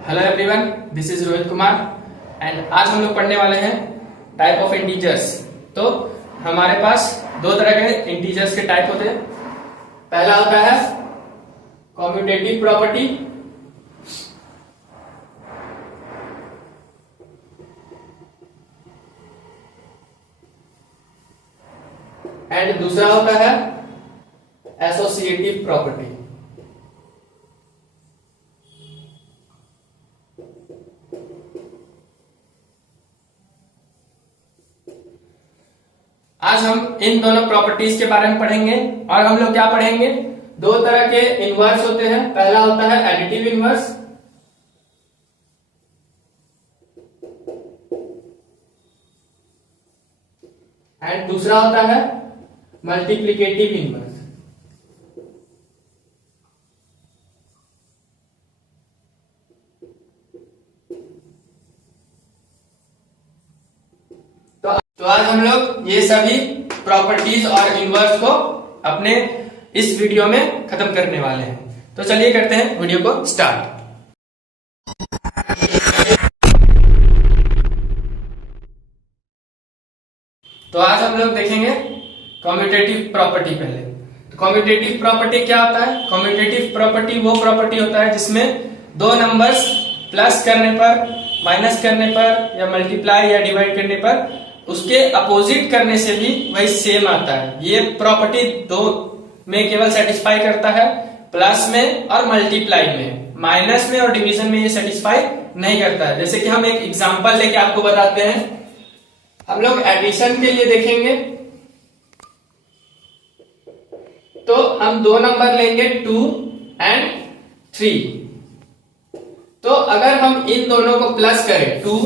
Hello everyone, this is Rohit Kumar and आज हम लोग पढ़ने वाले हैं टाइप ऑफ इंटीजर्स। तो हमारे पास दो तरह के इंटीजर्स के टाइप होते हैं। पहला होता है कम्यूटेटिव प्रॉपर्टी एंड दूसरा होता है एसोसिएटिव प्रॉपर्टी। आज हम इन दोनों प्रॉपर्टीज के बारे में पढ़ेंगे और हम लोग क्या पढ़ेंगे, दो तरह के इनवर्स होते हैं। पहला होता है एडिटिव इनवर्स एंड दूसरा होता है मल्टीप्लिकेटिव इनवर्स। तो आज हम लोग ये सभी प्रॉपर्टीज और इनवर्स को अपने इस वीडियो में खत्म करने वाले हैं। तो चलिए करते हैं वीडियो को स्टार्ट। तो आज हम लोग देखेंगे कम्यूटेटिव प्रॉपर्टी। पहले तो कम्यूटेटिव प्रॉपर्टी क्या होता है? कम्यूटेटिव प्रॉपर्टी वो प्रॉपर्टी होता है जिसमें दो नंबर्स प्लस करने पर, माइनस करने पर या मल्टीप्लाई या डिवाइड करने पर उसके अपोजिट करने से भी वही सेम आता है। ये प्रॉपर्टी दो में केवल सेटिस्फाई करता है, प्लस में और मल्टीप्लाई में। माइनस में और डिवीजन में ये सेटिस्फाई नहीं करता है। जैसे कि हम एक एग्जांपल लेके आपको बताते हैं। हम लोग एडिशन के लिए देखेंगे तो हम दो नंबर लेंगे 2 एंड 3। तो अगर हम इन दोनों को प्लस करें 2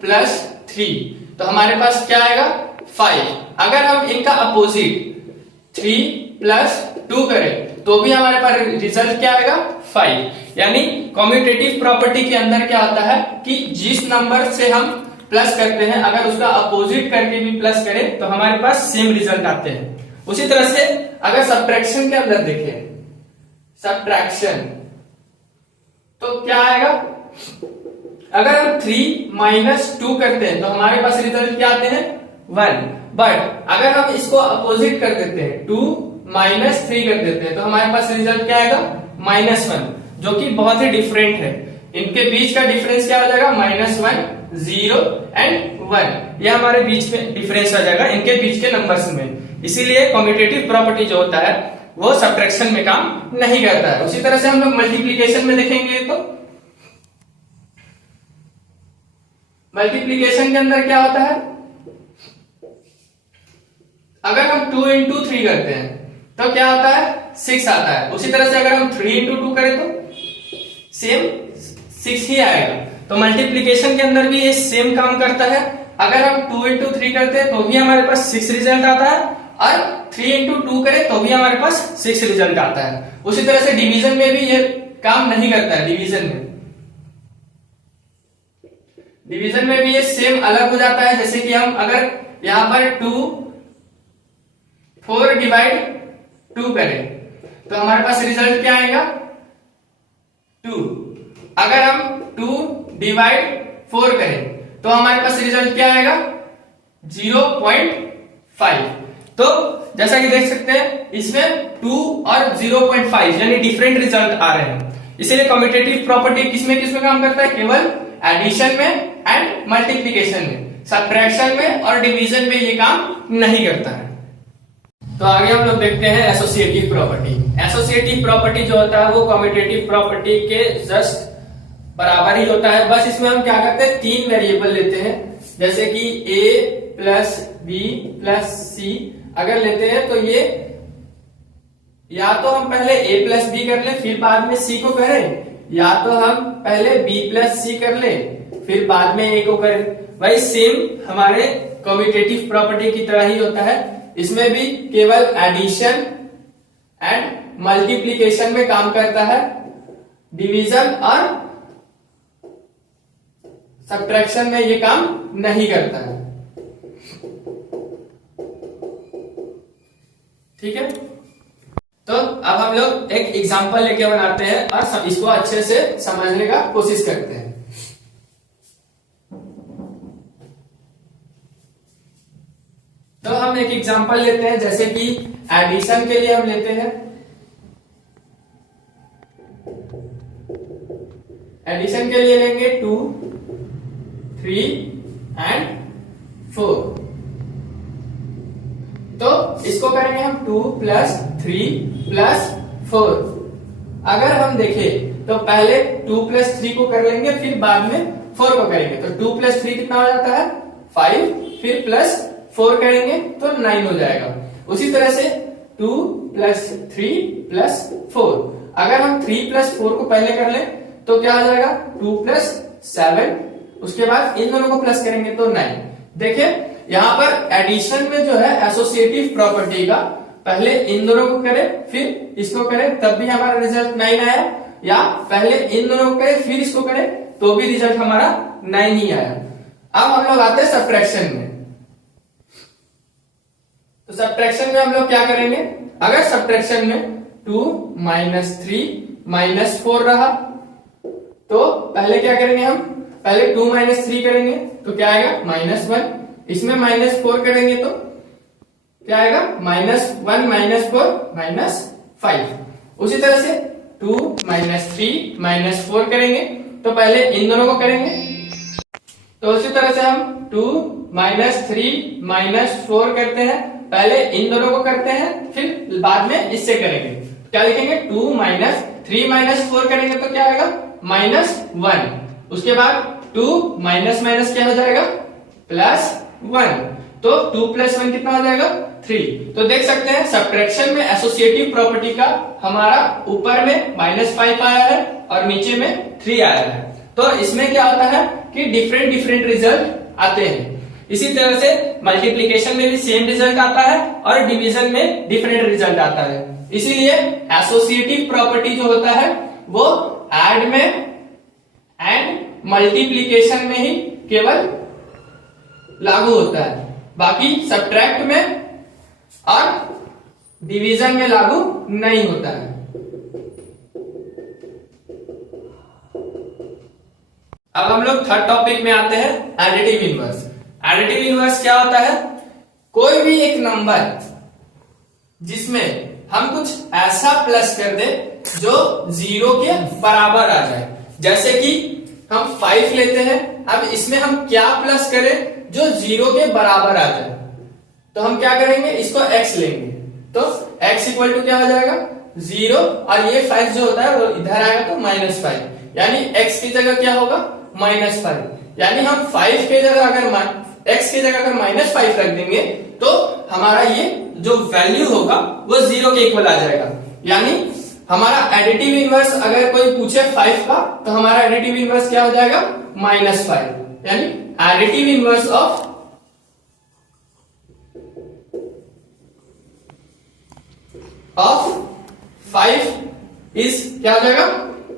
प्लस 3 तो हमारे पास क्या आएगा 5। अगर हम इनका अपोजिट 3 प्लस 2 करें तो भी हमारे पास रिजल्ट क्या आएगा 5। यानी कम्यूटेटिव प्रॉपर्टी के अंदर क्या होता है कि जिस नंबर से हम प्लस करते हैं अगर उसका अपोजिट करके भी प्लस करें तो हमारे पास सेम रिजल्ट आते हैं। उसी तरह से अगर सब्ट्रैक्शन के अंदर देखें, सब्ट्रैक्शन तो क्या आएगा, अगर हम 3 माइनस 2 करते हैं तो हमारे पास रिजल्ट क्या आते हैं 1। बट अगर हम इसको अपोजिट कर देते हैं 2 माइनस 3 कर देते हैं तो हमारे पास रिजल्ट क्या आएगा -1, जो कि बहुत ही डिफरेंट है। इनके बीच का डिफरेंस क्या हो जाएगा -1, 0 एंड 1। यह हमारे बीच में डिफरेंस आ जाएगा इनके बीच के नंबर्स में। इसीलिए कम्यूटेटिव प्रॉपर्टी जो होता है वो सब्ट्रैक्शन में काम नहीं करता है। उसी तरह से हम लोग मल्टीप्लीकेशन में देखेंगे तो मल्टीप्लीकेशन के अंदर क्या होता है, अगर हम 2 into 3 करते हैं तो क्या होता है 6 आता है। उसी तरह से अगर हम 3 into 2 करें तो सेम 6 ही आएगा। तो मल्टीप्लीकेशन के अंदर भी ये सेम काम करता है। अगर हम 2 into 3 करते हैं तो भी हमारे पास 6 रिजल्ट आता है और 3 into 2 करें तो भी हमारे पास 6 रिजल्ट आता है। उसी तरह से डिवीजन में भी ये काम नहीं करता है। डिवीजन में भी ये सेम अलग हो जाता है। जैसे कि हम अगर यहां पर 4 डिवाइड 2 करें तो हमारे पास रिजल्ट क्या आएगा 2। अगर हम 2 डिवाइड 4 करें तो हमारे पास रिजल्ट क्या आएगा 0.5। तो जैसा कि देख सकते हैं इसमें 2 और 0.5 यानी डिफरेंट रिजल्ट आ रहे हैं। इसीलिए कम्यूटेटिव प्रॉपर्टी किसमें किसमें काम करता है, केवल एडिशन में एंड मल्टीप्लिकेशन में, सब्ट्रैक्शन में और डिवीजन में ये काम नहीं करता है। तो आगे हम लोग देखते हैं एसोसिएटिव प्रॉपर्टी। एसोसिएटिव प्रॉपर्टी जो होता है वो कम्यूटेटिव प्रॉपर्टी के जस्ट बराबर ही होता है। बस इसमें हम क्या करते हैं 3 वेरिएबल लेते हैं। जैसे कि a प्लस बी प्लस सी अगर लेते हैं तो ये या तो हम पहले a प्लस बी कर ले फिर बाद में c को करें, या तो हम पहले b प्लस सी कर ले फिर बाद में a को करें। वही सेम हमारे कम्यूटेटिव प्रॉपर्टी की तरह ही होता है। इसमें भी केवल एडिशन एंड मल्टीप्लिकेशन में काम करता है, डिवीजन और सब्ट्रैक्शन में ये काम नहीं करता है। ठीक है। तो अब हम लोग एक एग्जांपल लेके बनाते हैं और इसको अच्छे से समझने का कोशिश करते हैं। तो हम एक एग्जांपल लेते हैं, जैसे कि एडिशन के लिए हम लेते हैं। एडिशन के लिए लेंगे 2, 3 एंड 4। तो इसको करेंगे हम 2 + 3 + 4। अगर हम देखें तो पहले 2 + 3 को कर लेंगे, फिर बाद में 4 को करेंगे। तो 2 + 3 कितना हो जाता है 5, फिर +4 करेंगे तो 9 हो जाएगा। उसी तरह से 2 + 3 + 4। अगर हम 3 + 4 को पहले कर लें तो क्या हो जाएगा 2 + 7, उसके बाद इन दोनों को प्लस करेंगे तो 9। देखिए यहां पर एडिशन में जो है एसोसिएटिव प्रॉपर्टी का पहले इन दोनों को करें फिर इसको करें तब भी हमारा रिजल्ट 9 आया, या पहले इन दोनों को करें फिर इसको करें तो भी रिजल्ट हमारा 9 ही आया। अब हम लोग आते हैं सब्ट्रैक्शन में। तो सब्ट्रैक्शन में हम लोग क्या करेंगे, अगर सब्ट्रैक्शन में 2 - 3 - 4 रहा तो पहले क्या करेंगे, हम पहले 2 - 3 करेंगे तो क्या आएगा -1। इसमें -4 करेंगे तो क्या आएगा -1 - 4 -5। उसी तरह से 2 - 3 - 4 करेंगे तो पहले इन दोनों को करेंगे। तो उसी तरह से हम 2 - 3 - 4 करते हैं, पहले इन दोनों को करते हैं फिर बाद में इससे करेंगे। क्या लिखेंगे 2 - 3 - 4 करेंगे तो क्या आएगा -1। उसके बाद 2 माइनस क्या हो जाएगा +1। तो 2 + 1 कितना हो जाएगा 3। तो देख सकते हैं सब्ट्रैक्शन में एसोसिएटिव प्रॉपर्टी का हमारा ऊपर में -5 आया है और नीचे में 3 आया है। तो इसमें क्या होता है कि डिफरेंट रिजल्ट आते हैं। इसी तरह से मल्टीप्लीकेशन में भी सेम रिजल्ट आता है और डिवीजन में डिफरेंट रिजल्ट आता है। इसीलिए एसोसिएटिव प्रॉपर्टी जो होता है वो ऐड में एंड मल्टीप्लीकेशन में ही केवल लागू होता है, बाकी सब्ट्रैक्ट में और डिवीजन में लागू नहीं होता है। अब हम लोग थर्ड टॉपिक में आते हैं, एडिटिव इनवर्स। एडिटिव इनवर्स क्या होता है, कोई भी एक नंबर जिसमें हम कुछ ऐसा प्लस कर दे जो 0 के बराबर आ जाए। जैसे कि हम 5 लेते हैं, अब इसमें हम क्या प्लस करें जो 0 के बराबर आ जाए। तो हम क्या करेंगे, इसको x लेंगे तो x इक्वल टू क्या हो जाएगा 0, और ये 5 जो होता है वो इधर आएगा तो -5, यानी x की जगह क्या होगा -5। यानी हम 5 के जगह अगर x की जगह अगर -5 रख देंगे तो हमारा ये जो वैल्यू होगा वो 0 के इक्वल आ जाएगा। यानी हमारा एडिटिव इनवर्स अगर कोई पूछे 5 का तो हमारा एडिटिव इनवर्स क्या हो जाएगा -5। यानी additive inverse of of 5 is क्या हो जाएगा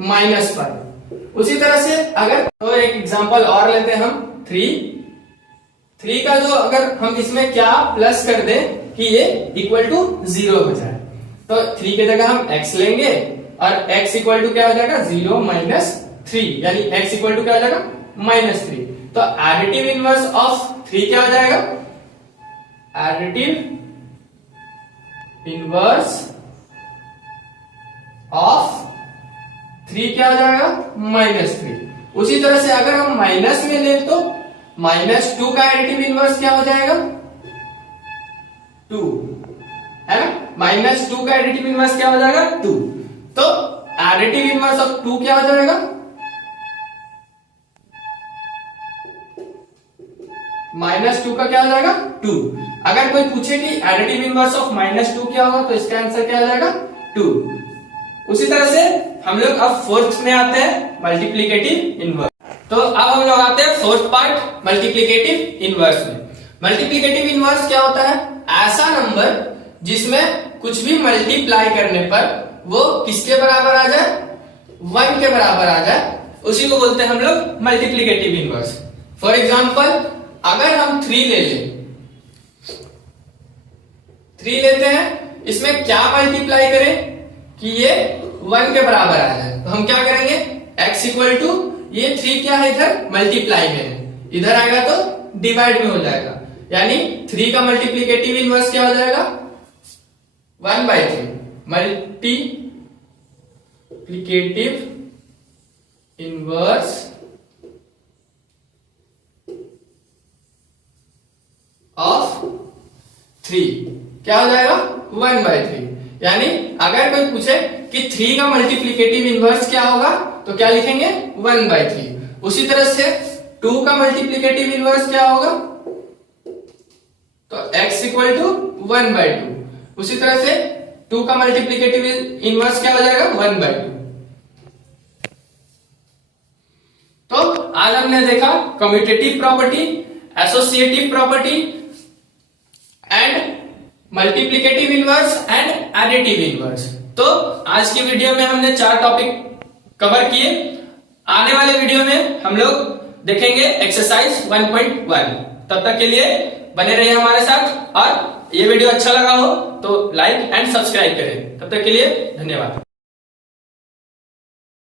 -5। उसी तरह से अगर तो एक एग्जांपल और लेते हैं हम 3 का जो अगर हम इसमें क्या प्लस कर दें कि ये इक्वल टू 0 हो जाए, तो 3 के जगह हम x लेंगे और x इक्वल टू क्या हो जाएगा 0 - 3, यानी x इक्वल टू क्या हो जाएगा -3। तो एडिटिव इनवर्स ऑफ 3 क्या हो जाएगा, एडिटिव इनवर्स ऑफ 3 क्या हो जाएगा -3। उसी तरह से अगर हम माइनस में ले तो -2 का एडिटिव इनवर्स क्या हो जाएगा 2, है ना। -2 का एडिटिव इनवर्स क्या हो जाएगा 2। तो एडिटिव इनवर्स ऑफ 2 क्या हो जाएगा -2 का क्या हो जाएगा 2। अगर कोई पूछे कि एडिटिव इनवर्स ऑफ -2 क्या होगा तो इसका आंसर क्या हो जाएगा 2। उसी तरह से हम लोग अब फोर्थ में आते हैं, मल्टीप्लिकेटिव इनवर्स। तो अब हम लोग आते हैं फोर्थ पार्ट, मल्टीप्लिकेटिव इनवर्स में। मल्टीप्लिकेटिव इनवर्स क्या होता है, ऐसा नंबर जिसमें कुछ भी मल्टीप्लाई करने पर वो किसके बराबर आ जाए 1 के बराबर आ जाए, उसी को बोलते हैं हम लोग मल्टीप्लिकेटिव इनवर्स। फॉर एग्जाम्पल अगर हम 3 ले लें, 3 लेते हैं, इसमें क्या मल्टीप्लाई करें कि ये 1 के बराबर आ जाए। तो हम क्या करेंगे, x इक्वल टू ये 3 क्या है इधर मल्टीप्लाई में है, इधर आएगा तो डिवाइड में हो जाएगा, यानी 3 का मल्टीप्लीकेटिव इनवर्स क्या हो जाएगा 1/3 मल्टीप्लीकेटिव इनवर्स ऑफ 3 क्या हो जाएगा 1/3। यानी अगर कोई पूछे कि 3 का मल्टीप्लीकेटिव इनवर्स क्या होगा तो क्या लिखेंगे 1/3। उसी तरह से 2 का मल्टीप्लीकेटिव इनवर्स क्या होगा, तो x इक्वल टू 1/2। उसी तरह से 2 का मल्टीप्लीकेटिव इनवर्स क्या हो जाएगा 1/2। तो आज हमने देखा commutative property, associative property and multiplicative inverse and additive inverse. तो आज की वीडियो में हमने 4 टॉपिक कवर किए। आने वाले वीडियो में हम लोग देखेंगे एक्सरसाइज 1.1। तब तक के लिए बने रहिए हमारे साथ, और ये वीडियो अच्छा लगा हो तो लाइक एंड सब्सक्राइब करें। तब तक के लिए धन्यवाद।